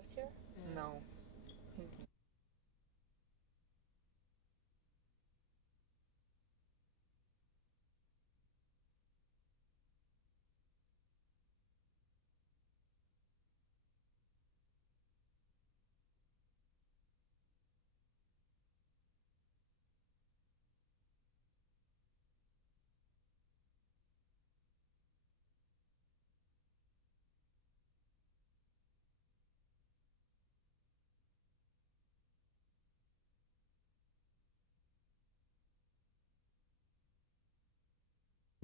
lived here? No. He's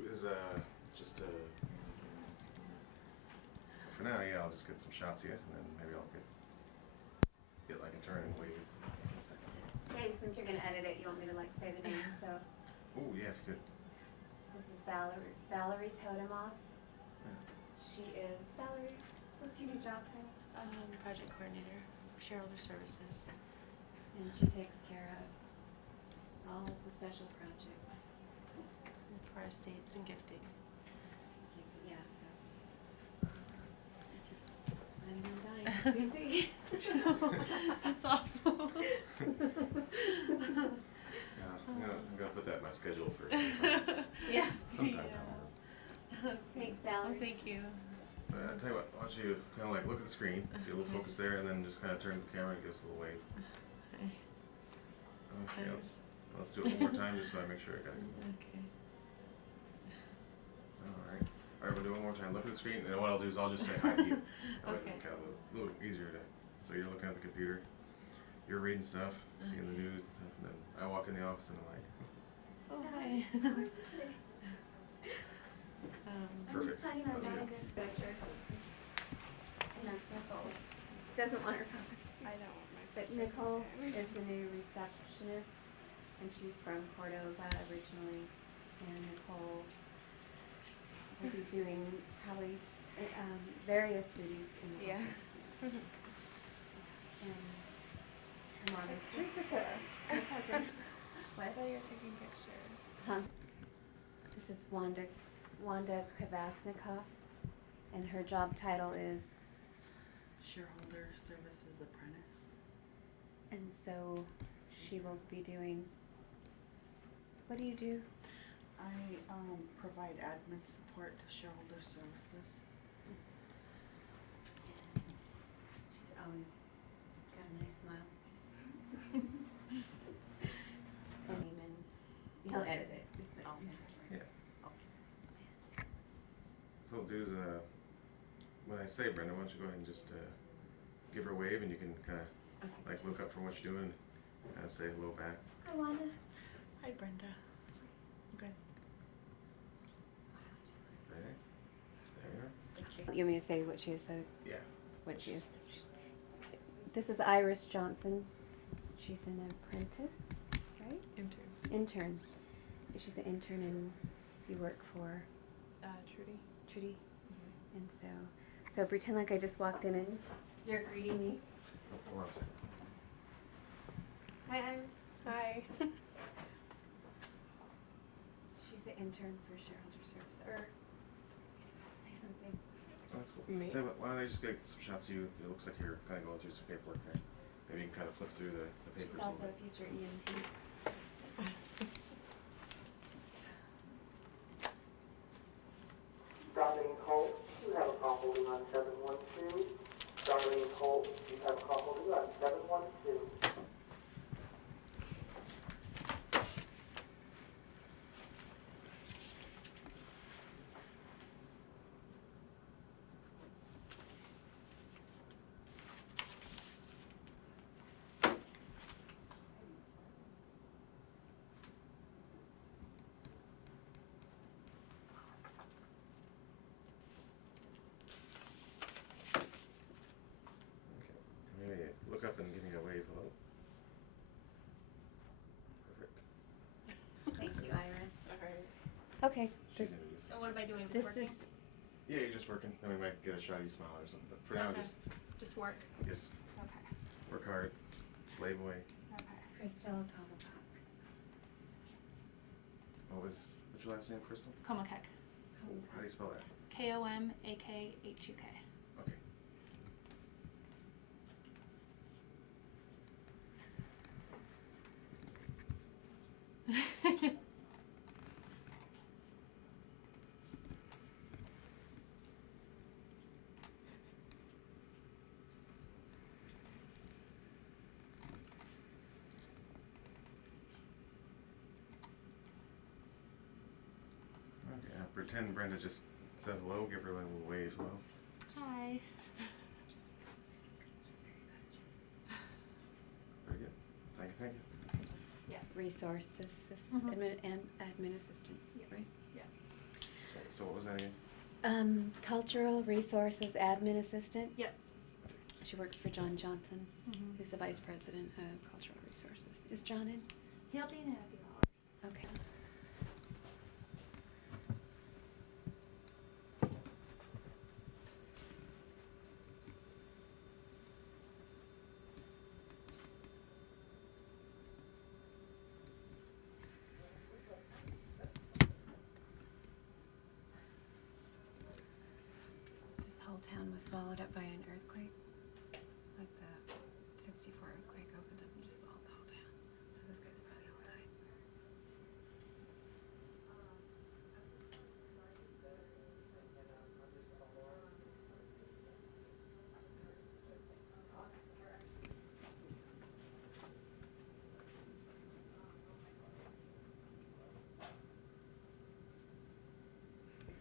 Is just for now, yeah, I'll just get some shots yet, and then maybe I'll get like a turn and wave. Okay, since you're gonna edit it, you want me to like say the name, so. Oh yeah, if you could. This is Valerie Totemoff. Yeah. She is, Valerie, what's your new job title? Project coordinator, shareholder services. And she takes care of all the special projects. For our estates and gifting. Yeah, so. I'm dying. It's easy. That's awful. Yeah, I'm gonna put that in my schedule for Yeah. sometime. Thanks, Oh, Valerie. thank you. I'll tell you what, why don't you kind of like look at the screen, get a little focus there, and then just kind of turn to the camera and give us a little wave. Okay, let's do it one more time just so I make sure I got it. Okay. Alright, we'll do it one more time. Look at the screen, and what I'll do is I'll just say hi to you. That way Okay. it's kind of a little easier to, so you're looking at the computer, you're reading stuff, seeing the news, and stuff, and then I walk in the office and I'm like, Oh, hi. perfect. I'm planning on Let's buying go. this picture. And that's Nicole. Doesn't want her covered. I don't want my But picture Nicole taken. is the new receptionist, and she's from Cordova originally. And Nicole will be doing probably various duties in the Yeah. office. And her mom is Christopher, her cousin. What? I thought you were taking pictures. Huh? This is Wanda Kvaskikoff, and her job title is. Shareholder Services Apprentice. And so she will be doing. What do you do? I provide admin support to shareholder services. She's always got a nice smile. And he'll edit it. Yeah. So what we'll do is, when I say Brenda, why don't you go ahead and just give her a wave, and you can kind of like look up from what you're doing and say hello back. Hi, Wanda. Hi, Brenda. Good. Right? There you are. Thank you. You want me to say what she is? Yeah. What she is? This is Iris Johnson. She's an apprentice, right? Intern. Intern. She's an intern, and you work for Trudy. Judy. And so pretend like I just walked in and you're greeting me. Oh, hold on a second. Hi, Iris. Hi. She's the intern for shareholder service. Or say something. Oh, that's cool. Me? Tell you what, why don't I just get some shots of you? It looks like you're kind of going through some paperwork there. Maybe you can kind of flip through the She's papers a also little a bit. future EMT. Darlene Holt, you have a call holding on 712. Darlene Holt, you have a call holding on 712. Okay. Maybe look up and give me a wave. Hello. Perfect. Thank you, Iris. Alright. Okay. She's introduced. And what am I doing? This Just working? Yeah, you're just working. Then we might get a shot of you smile or something. But for now, Okay. just Just work. yes, Okay. work hard, slave away. Okay. Kristen Komakhuk. What's your last name, Crystal? Komakhuk. How do you spell that? Komakhuk. Okay. pretend Brenda just said hello. Give her a little wave. Hello. Hi. Very good. Thank you. Thank you. Resource Mhm. and admin assistant, right? So what was that again? Cultural resources admin assistant. Yep. She works for John Johnson, Mhm. who's the vice president of cultural resources. Is John in? He'll be in a few hours. Okay. This whole town was swallowed up by an earthquake. Like the 64 earthquake opened up and just swallowed the whole town. So this guy's probably all died.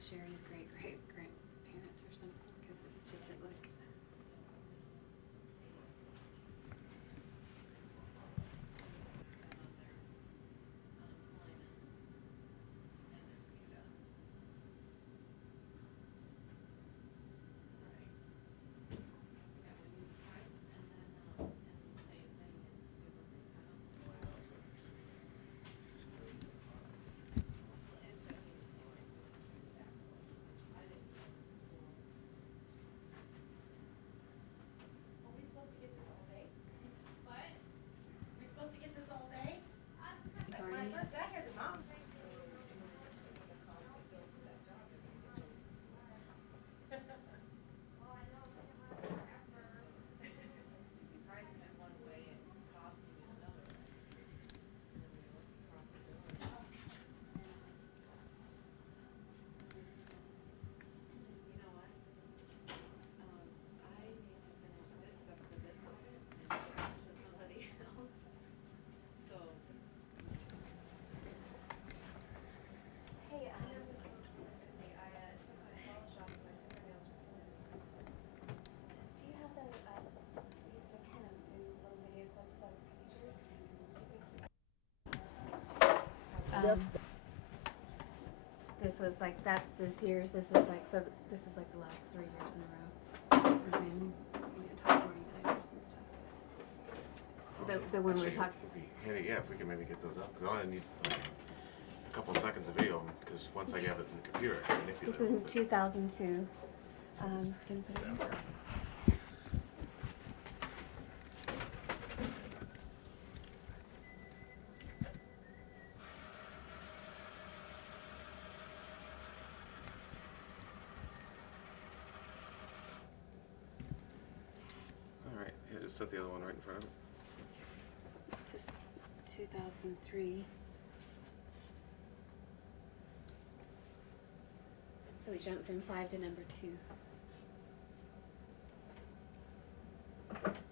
Sherry's great-great-grandparents or something, because it's Chititlic. Hey, do you have the, these to kind of do little video clips of pictures? This was like, that's this year's, this is like, so this is like the last 3 years in a row. We've been, top 49ers and stuff. The one we were talking. It'd be handy, yeah, if we can maybe get those up, because I only need a couple seconds of video, because once I have it in the computer, I can manipulate This is in it. 2002. Can put it in. All right, yeah, just set the other one right in front of it. This is 2003. So we jumped from 5 to number 2.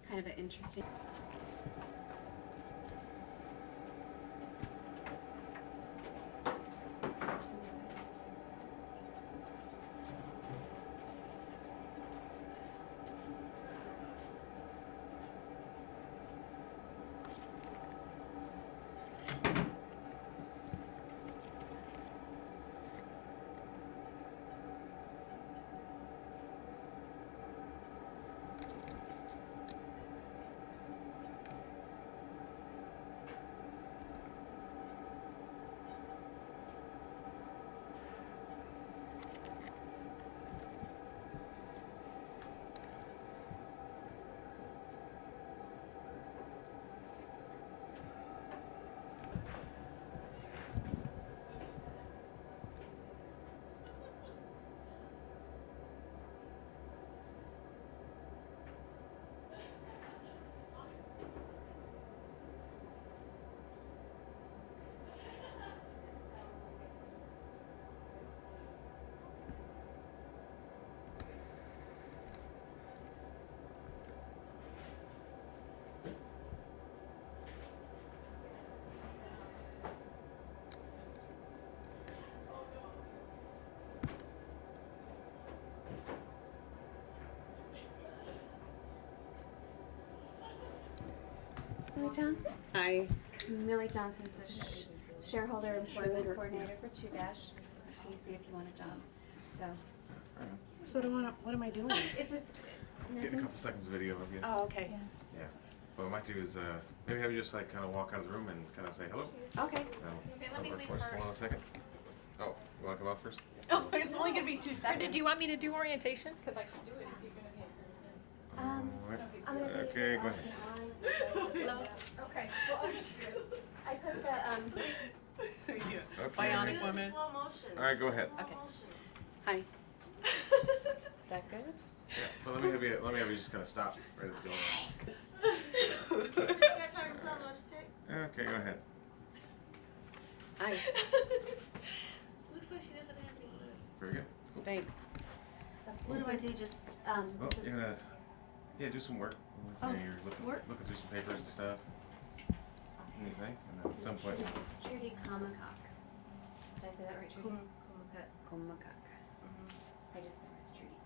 Kind of an interesting. Millie Johnson. Hi. Millie Johnson's the shareholder employment coordinator for Chugach. So you see if you want a job. So So what am I doing? it's just Get a couple seconds of video of you. Oh, okay. Yeah. What I might do is maybe have you just like kind of walk out of the room and kind of say hello. Okay. That'll work for us. Hold on a second. Oh, you want to come out first? Oh, it's only gonna be 2 Or seconds. did you want me to do orientation? Because I can do it if you're gonna be. Alright. I'm gonna say Okay, go ahead. Okay. I put the Okay. Bionic woman. All right, go ahead. Okay. Hi. That good? Yeah. So let me have you just kind of stop right at the door. Okay, go ahead. Hi. Looks like she doesn't have any lips. Very good. Cool. Thanks. What do I do? Just Well, this is- you're gonna do some work. Oh, You're looking through some papers and stuff. Anything, and then at some point. Judy Komakhuk. Did I say that right, Judy? Komakhuk. I just know it's Judy.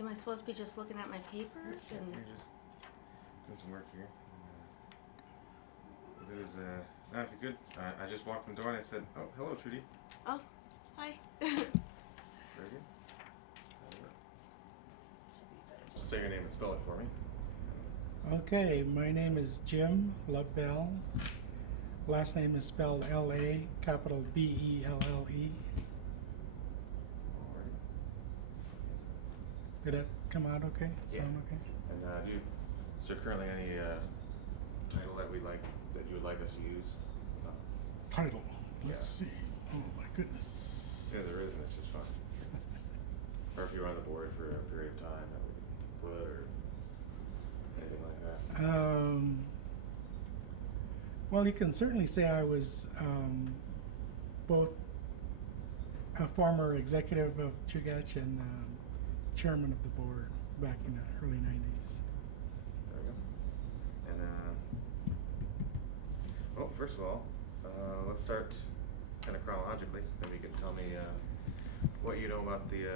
Am I supposed to be just looking at my papers and? You're just doing some work here. What do is if you're good, I just walked in the door and I said, oh, hello, Trudy. Oh, hi. Very good. Just say your name and spell it for me. Okay, my name is Jim LaBelle. Last name is spelled L-A, capital B-E-L-L-E. All right. Did that come out okay? Yeah. Sound okay? And is there currently any title that you would like us to use? Title, let's Yeah. see. Oh my goodness. Yeah, there isn't. It's just fine. Or if you were on the board for a period of time, that would or anything like that. Well, you can certainly say I was both a former executive of Chugach and chairman of the board back in the early 90s. There we go. And well, first of all, let's start kind of chronologically. Then you can tell me what you know about the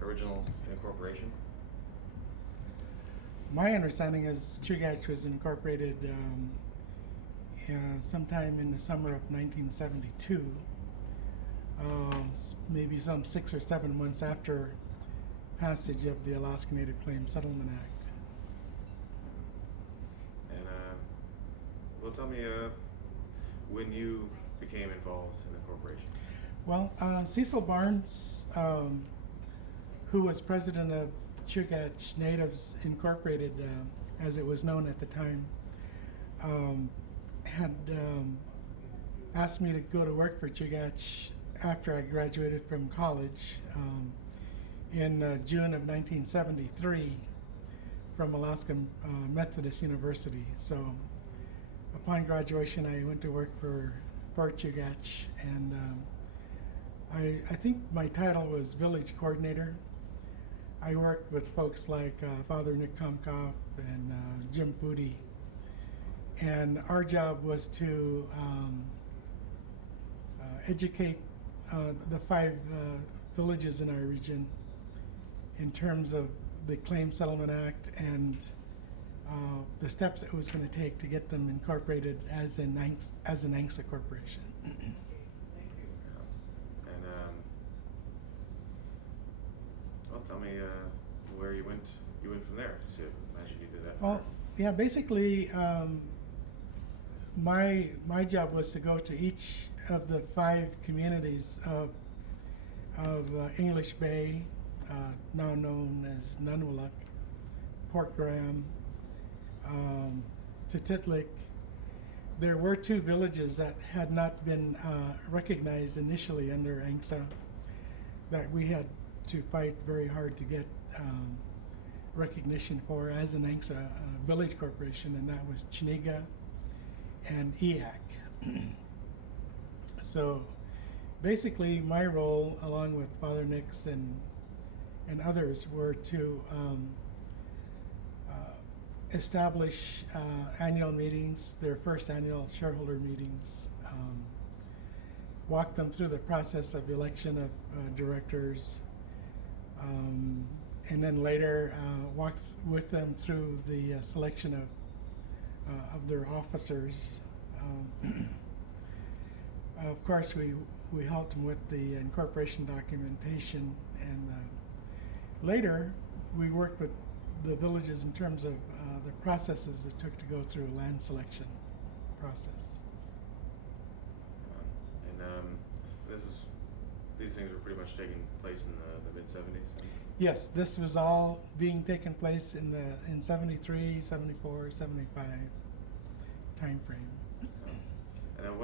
original incorporation. My understanding is Chugach was incorporated sometime in the summer of 1972, maybe some 6 or 7 months after passage of the Alaska Native Claims Settlement Act. And well, tell me when you became involved in the corporation. Well, Cecil Barnes, who was president of Chugach Natives Incorporated, as it was known at the time, had asked me to go to work for Chugach after I graduated from college in June of 1973 from Alaska Methodist University. So upon graduation, I went to work for Chugach, and I think my title was village coordinator. I worked with folks like Father Nick Komakhuk and Jim Foodie, and our job was to educate the 5 villages in our region in terms of the Claim Settlement Act and the steps it was going to take to get them incorporated as an ANCSA corporation. And well, tell me where you went. You went from there. So imagine you did that. Well, yeah, basically, my job was to go to each of the 5 communities of English Bay, now known as Nunwaluk, Port Graham, Tutitlik. There were 2 villages that had not been recognized initially under ANCSA that we had to fight very hard to get recognition for as an ANCSA village corporation, and that was Chiniga and Eak. So basically my role, along with Father Nix and others, were to establish annual meetings, their first annual shareholder meetings, walked them through the process of election of directors, and then later walked with them through the selection of their officers. Of course, we helped them with the incorporation documentation, and later we worked with the villages in terms of the processes it took to go through a land selection process. And these things were pretty much taking place in the mid-70s? Yes, this was all being taken place in 73, 74, 75 time frame. And then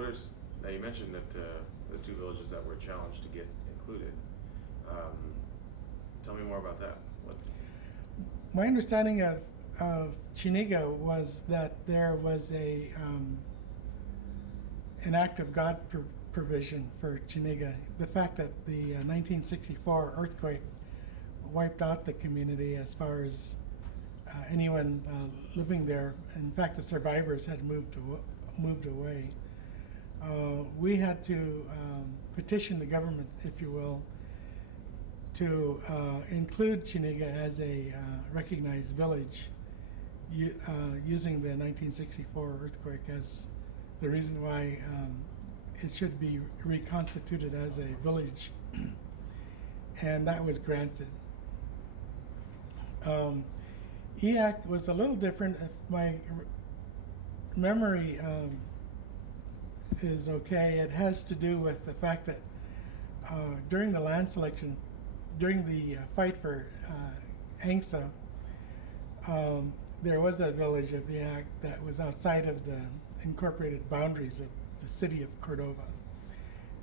now you mentioned that the two villages that were challenged to get included. Tell me more about that. My understanding of Chiniga was that there was an act of God provision for Chiniga. The fact that the 1964 earthquake wiped out the community as far as anyone living there. In fact, the survivors had moved away. We had to petition the government, if you will, to include Chiniga as a recognized village, using the 1964 earthquake as the reason why it should be reconstituted as a village, and that was granted. EAC was a little different. If my memory is okay, it has to do with the fact that during the land selection, during the fight for ANCSA, there was a village of EAC that was outside of the incorporated boundaries of the city of Cordova.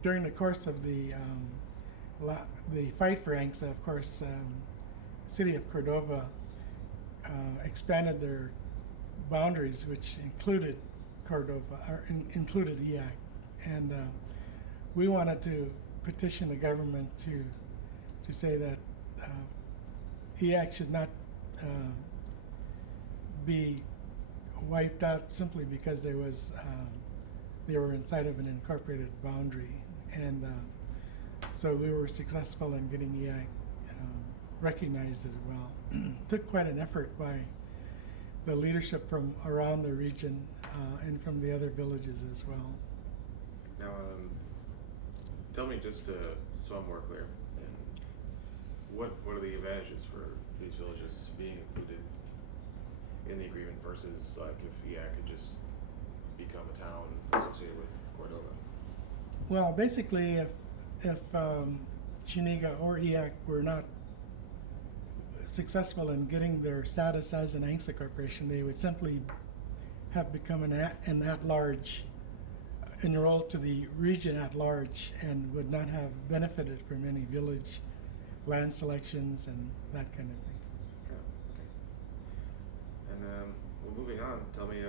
During the course of the fight for ANCSA, of course, city of Cordova expanded their boundaries, which included Cordova, or included EAC, and we wanted to petition the government to say that EAC should not be wiped out simply because they were inside of an incorporated boundary, and so we were successful in getting EAC recognized as well. Took quite an effort by the leadership from around the region and from the other villages as well. Now, tell me just so I'm more clear, what are the advantages for these villages being included in the agreement versus like if EAC could just become a town associated with Cordova? Well, basically, if Chiniga or EAC were not successful in getting their status as an ANCSA corporation, they would simply have become an at-large, enrolled to the region at large, and would not have benefited from any village land selections and that kind of thing. Okay. And well, moving on, tell me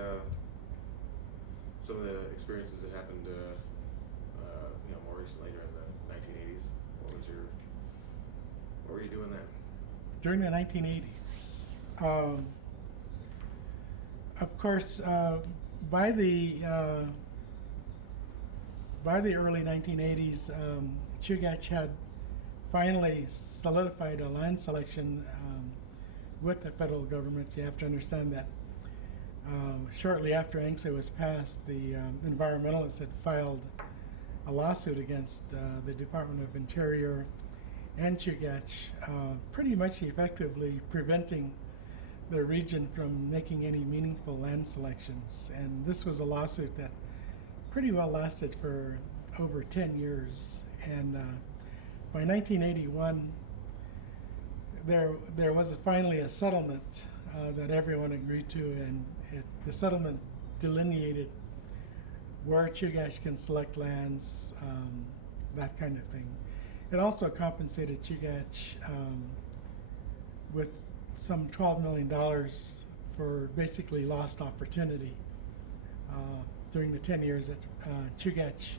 some of the experiences that happened more recently during the 1980s. What were you doing then? During the 1980s, of course, by the early 1980s, Chugach had finally solidified a land selection with the federal government. You have to understand that shortly after ANCSA was passed, the environmentalists had filed a lawsuit against the Department of Interior and Chugach, pretty much effectively preventing the region from making any meaningful land selections. And this was a lawsuit that pretty well lasted for over 10 years. And by 1981, there was finally a settlement that everyone agreed to, and the settlement delineated where Chugach can select lands, that kind of thing. It also compensated Chugach with some $12 million for basically lost opportunity during the 10 years that Chugach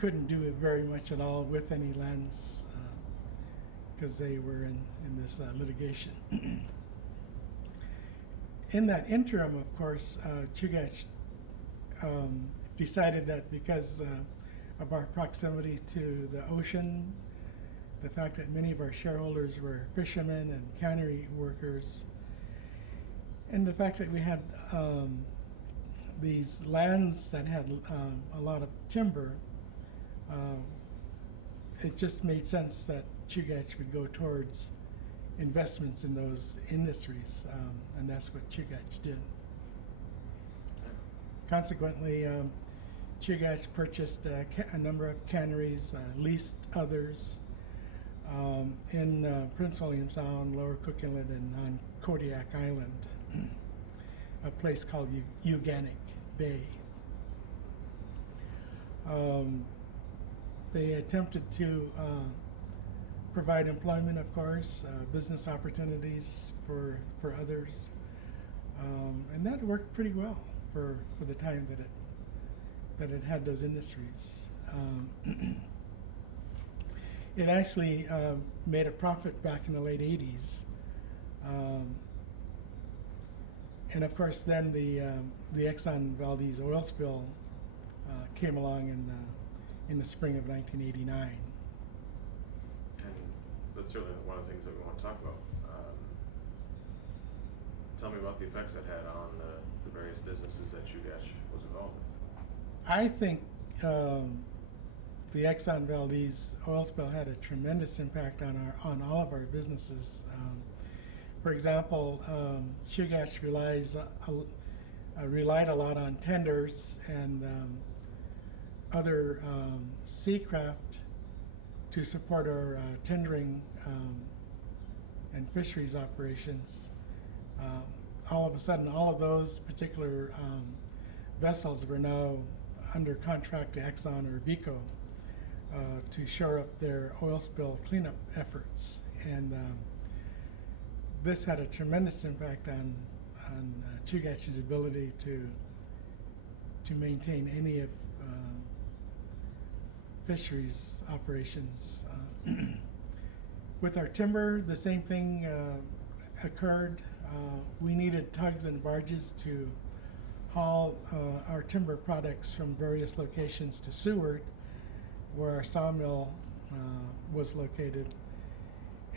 couldn't do very much at all with any lands because they were in this litigation. In that interim, of course, Chugach decided that because of our proximity to the ocean, the fact that many of our shareholders were fishermen and cannery workers, and the fact that we had these lands that had a lot of timber, it just made sense that Chugach would go towards investments in those industries, and that's what Chugach did. Consequently, Chugach purchased a number of canneries, leased others in Prince William Sound, Lower Cook Inlet, and on Kodiak Island, a place called Uganic Bay. They attempted to provide employment, of course, business opportunities for others, and that worked pretty well for the time that it had those industries. It actually made a profit back in the late 80s. And of course then the Exxon Valdez oil spill came along in the spring of 1989. And that's certainly one of the things that we want to talk about. Tell me about the effects that had on the various businesses that Chugach was involved in. I think the Exxon Valdez oil spill had a tremendous impact on all of our businesses. For example, Chugach relied a lot on tenders and other sea craft to support our tendering and fisheries operations. All of a sudden, all of those particular vessels were now under contract to Exxon or Vico to shore up their oil spill cleanup efforts. And this had a tremendous impact on Chugach's ability to maintain any of fisheries operations. With our timber, the same thing occurred. We needed tugs and barges to haul our timber products from various locations to Seward, where our sawmill was located.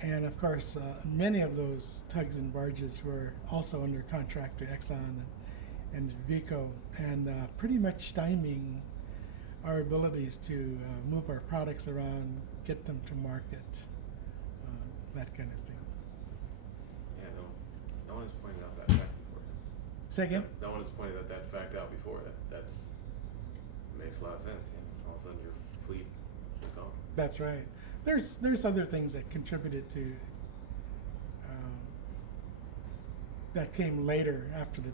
And of course, many of those tugs and barges were also under contract to Exxon and Vico, and pretty much stymieing our abilities to move our products around, get them to market, that kind of thing. Yeah, no one has pointed out that fact before. Say again? No one has pointed that fact out before. That's makes a lot of sense. You know, all of a sudden your fleet is gone. That's right. There's other things that contributed to that came later after the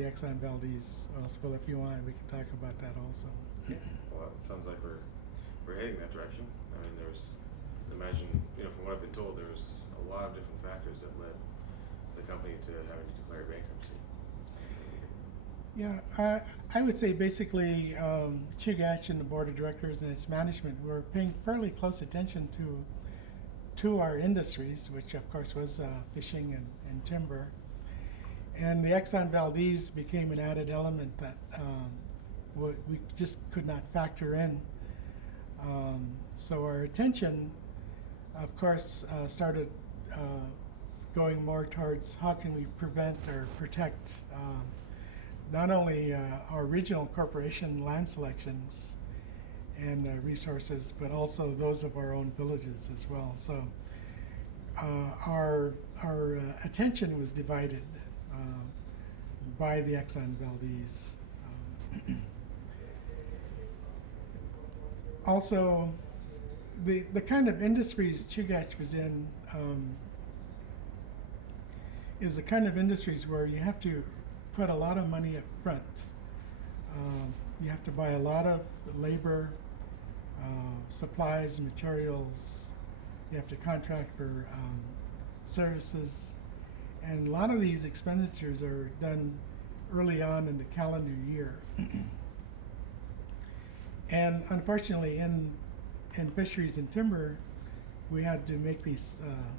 Exxon Valdez oil spill. If you want, we can talk about that also. Yeah. Well, it sounds like we're heading that direction. I mean, imagine, from what I've been told, there's a lot of different factors that led the company to having to declare bankruptcy. Yeah, I would say basically Chugach and the board of directors and its management were paying fairly close attention to our industries, which of course was fishing and timber. And the Exxon Valdez became an added element that we just could not factor in. So our attention, of course, started going more towards how can we prevent or protect not only our regional corporation land selections and resources, but also those of our own villages as well. So our attention was divided by the Exxon Valdez. Also, the kind of industries Chugach was in is the kind of industries where you have to put a lot of money up front. You have to buy a lot of labor, supplies, materials. You have to contract for services. And a lot of these expenditures are done early on in the calendar year. And unfortunately, in fisheries and timber, we had to make these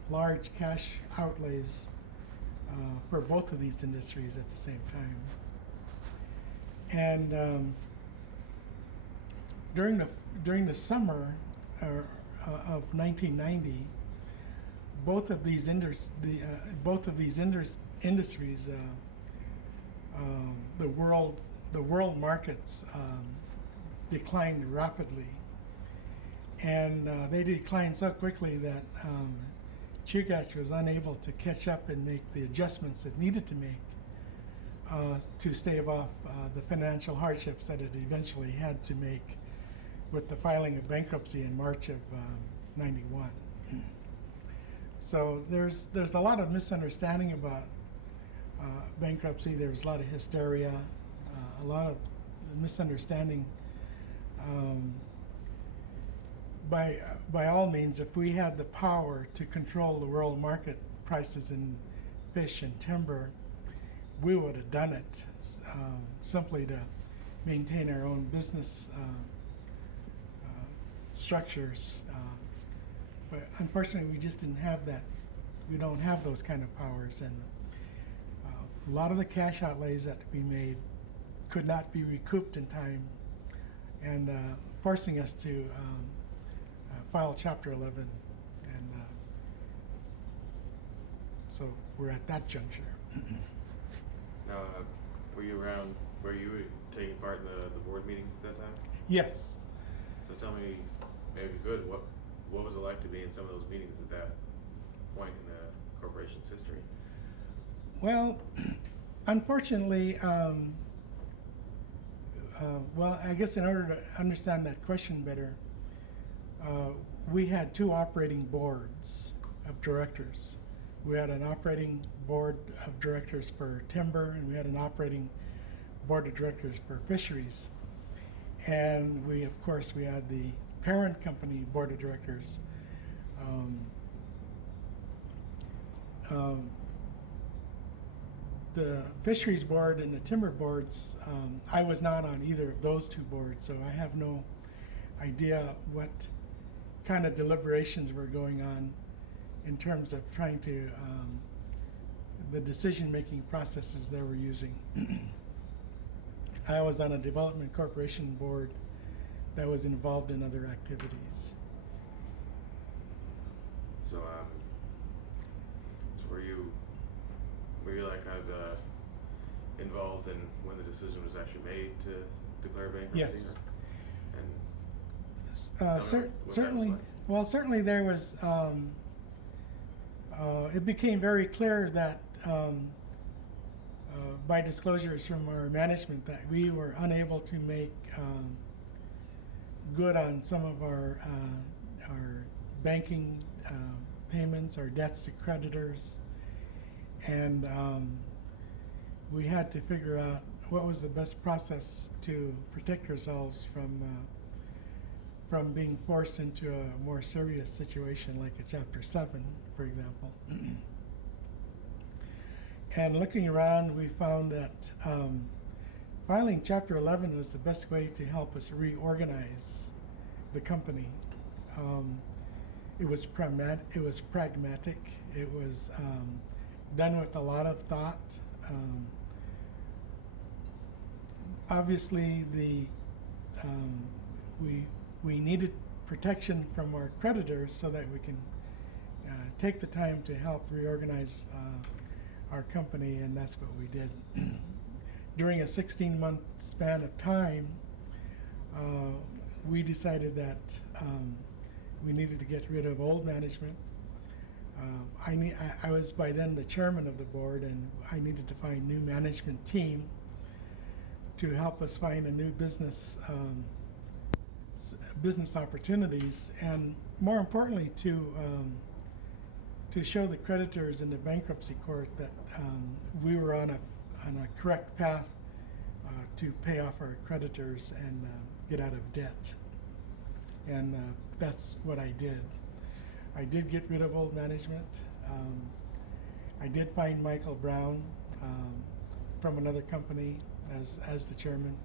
large cash outlays for both of these industries at the same time. And during the summer of 1990, both of these industries, the world markets declined rapidly, and they declined so quickly that Chugach was unable to catch up and make the adjustments it needed to make to stave off the financial hardships that it eventually had to make with the filing of bankruptcy in March of '91. So there's a lot of misunderstanding about bankruptcy. There's a lot of hysteria, a lot of misunderstanding. By all means, if we had the power to control the world market prices in fish and timber, we would have done it simply to maintain our own business structures. But unfortunately, we just didn't have that. We don't have those kind of powers, and a lot of the cash outlays that we made could not be recouped in time, and forcing us to file Chapter 11, and so we're at that juncture. Now, were you around? Were you taking part in the board meetings at that time? Yes. So tell me, maybe good. What was it like to be in some of those meetings at that point in the corporation's history? Well, unfortunately, well, I guess in order to understand that question better, we had two operating boards of directors. We had an operating board of directors for timber, and we had an operating board of directors for fisheries. And we, of course, we had the parent company board of directors. The fisheries board and the timber boards, I was not on either of those two boards, so I have no idea what kind of deliberations were going on in terms of trying to, the decision-making processes they were using. I was on a development corporation board that was involved in other activities. So, were you like kind of involved in when the decision was actually made to declare bankruptcy? Yes. And Certainly. Well, certainly there was. It became very clear that by disclosures from our management that we were unable to make good on some of our banking payments, our debts to creditors, and we had to figure out what was the best process to protect ourselves from being forced into a more serious situation like a Chapter 7, for example. And looking around, we found that filing Chapter 11 was the best way to help us reorganize the company. It was pragmatic. It was done with a lot of thought. Obviously, we needed protection from our creditors so that we can take the time to help reorganize our company, and that's what we did. During a 16-month span of time, we decided that we needed to get rid of old management. I was by then the chairman of the board, and I needed to find a new management team to help us find a new business opportunities, and more importantly, to show the creditors in the bankruptcy court that we were on a correct path to pay off our creditors and get out of debt. And that's what I did. I did get rid of old management. I did find Michael Brown from another company as the chairman.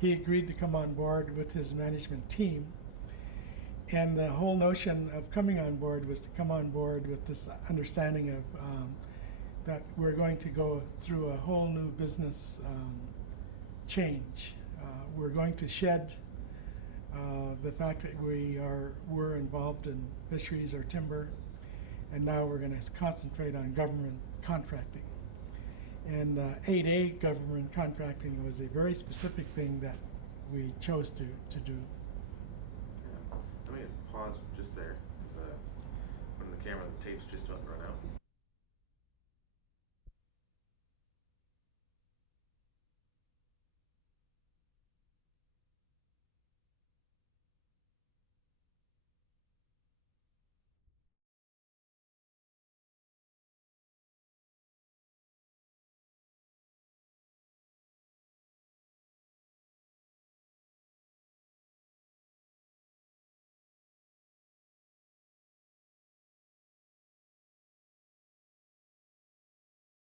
He agreed to come on board with his management team. And the whole notion of coming on board was to come on board with this understanding of that we're going to go through a whole new business change. We're going to shed the fact that we're involved in fisheries or timber, and now we're going to concentrate on government contracting. And 8A government contracting was a very specific thing that we chose to do. Yeah. Let me pause just there, 'cause when the camera, the tape's just about to run out.